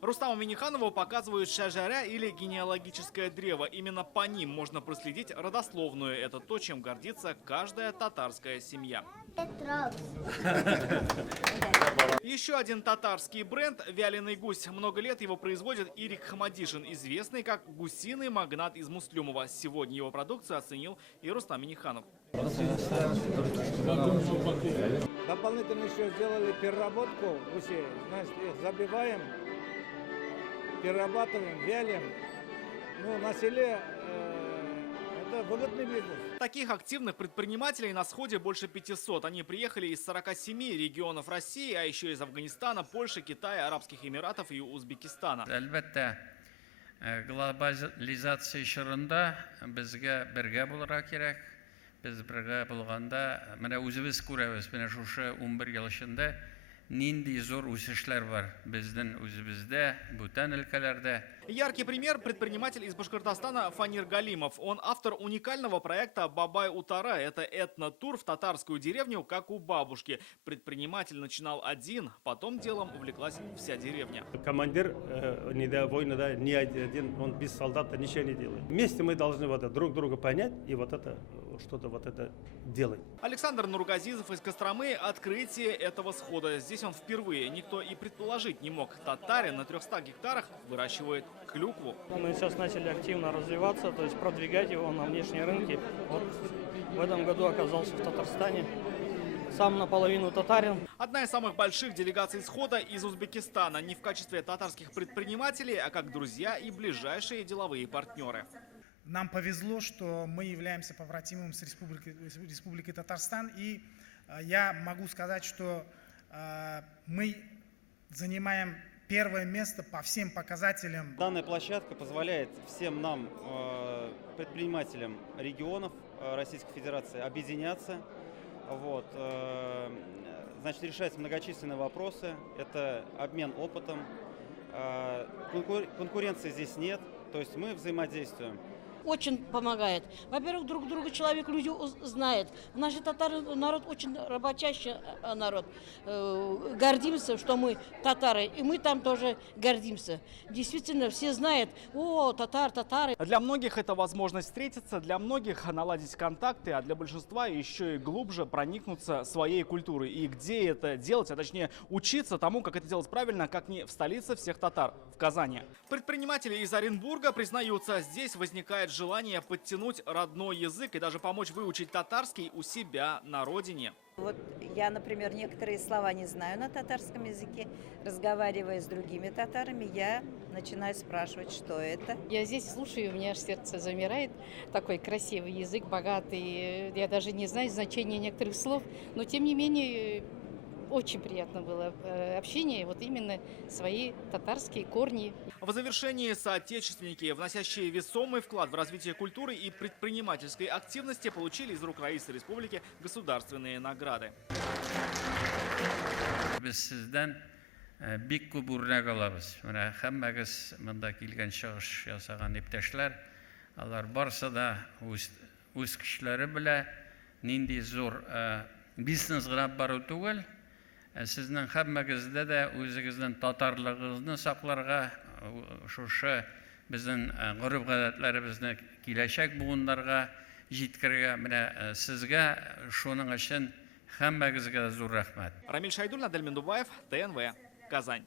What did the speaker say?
Рустаму Минниханову показывают шажаря или генеалогическое древо. Именно по ним можно проследить родословную. Это то, чем гордится каждая татарская семья. Еще один татарский бренд – вяленый гусь. Много лет его производит Ирик Хамадишин, известный как гусиный магнат из Муслюмова. Сегодня его продукцию оценил и Рустам Минниханов. Дополнительно еще сделали переработку гусей. Значит, их забиваем, перерабатываем, вялим. Ну, на селе это выгодный бизнес. Таких активных предпринимателей на сходе больше 500. Они приехали из 47 регионов России, а еще из Афганистана, Польши, Китая, Арабских Эмиратов и Узбекистана. Әлбәттә, глобализация шарында безгә бергә булырга кирәк. Без бергә булганда, менә үзебез күрәбез, менә шушы 11 ел эчендә нинди зур үсешләр бар безнең үзебездә, бүтән өлкәләрдә. Яркий пример – предприниматель из Башкортостана Фанир Галимов. Он автор уникального проекта «Бабай-Утара». Это этнотур в татарскую деревню, как у бабушки. Предприниматель начинал один, потом делом увлеклась вся деревня. Командир войны, ни один, он без солдата ничего не делает. Вместе мы должны друг друга понять и что-то делать. Александр Нургазизов из Костромы – открытие этого схода. Здесь он впервые. Никто и предположить не мог. Татарин на 300 гектарах выращивает клюкву. Мы сейчас начали активно развиваться, то есть продвигать его на внешние рынки. Вот в этом году оказался в Татарстане. Сам наполовину татарин. Одна из самых больших делегаций схода из Узбекистана. Не в качестве татарских предпринимателей, а как друзья и ближайшие деловые партнеры. Нам повезло, что мы являемся побратимом с Республикой Татарстан. И я могу сказать, что мы занимаем первое место по всем показателям. Данная площадка позволяет всем нам, предпринимателям регионов Российской Федерации, объединяться. Значит, решать многочисленные вопросы. Это обмен опытом. Конкуренции здесь нет, то есть мы взаимодействуем. Очень помогает. Во-первых, друг друга люди знают. Наш татары народ очень работящий народ. Гордимся, что мы татары, и мы там тоже гордимся. Действительно, все знают, о, татары. Для многих это возможность встретиться, для многих наладить контакты, а для большинства еще и глубже проникнуться своей культурой. И где это делать, а точнее учиться тому, как это делать правильно, как не в столице всех татар, в Казани. Предприниматели из Оренбурга признаются, здесь возникает желание подтянуть родной язык и даже помочь выучить татарский у себя на родине. Вот я, например, некоторые слова не знаю на татарском языке. Разговаривая с другими татарами, я начинаю спрашивать, что это. Я здесь слушаю, у меня аж сердце замирает. Такой красивый язык, богатый. Я даже не знаю значения некоторых слов, но тем не менее очень приятно было общение, вот именно свои татарские корни. В завершении соотечественники, вносящие весомый вклад в развитие культуры и предпринимательской активности, получили из рук Раисы Республики государственные награды. Без сездән бик күп үрнәк алабыз. Менә һәммәгез монда килгән чыгыш ясаган иптәшләр, алар барысы да үз кешеләре белә нинди зур бизнес гына бару түгел. Сезнең һәммәгездә дә үзегезнең татарлыгыгызны сакларга, шушы безнең гореф-гадәтләребезне киләчәк буыннарга җиткерергә, менә сезгә шуның өчен һәммәгезгә зур рәхмәт. Рамиль Шайдуллин, Адель Мендубаев, ТНВ, Казань.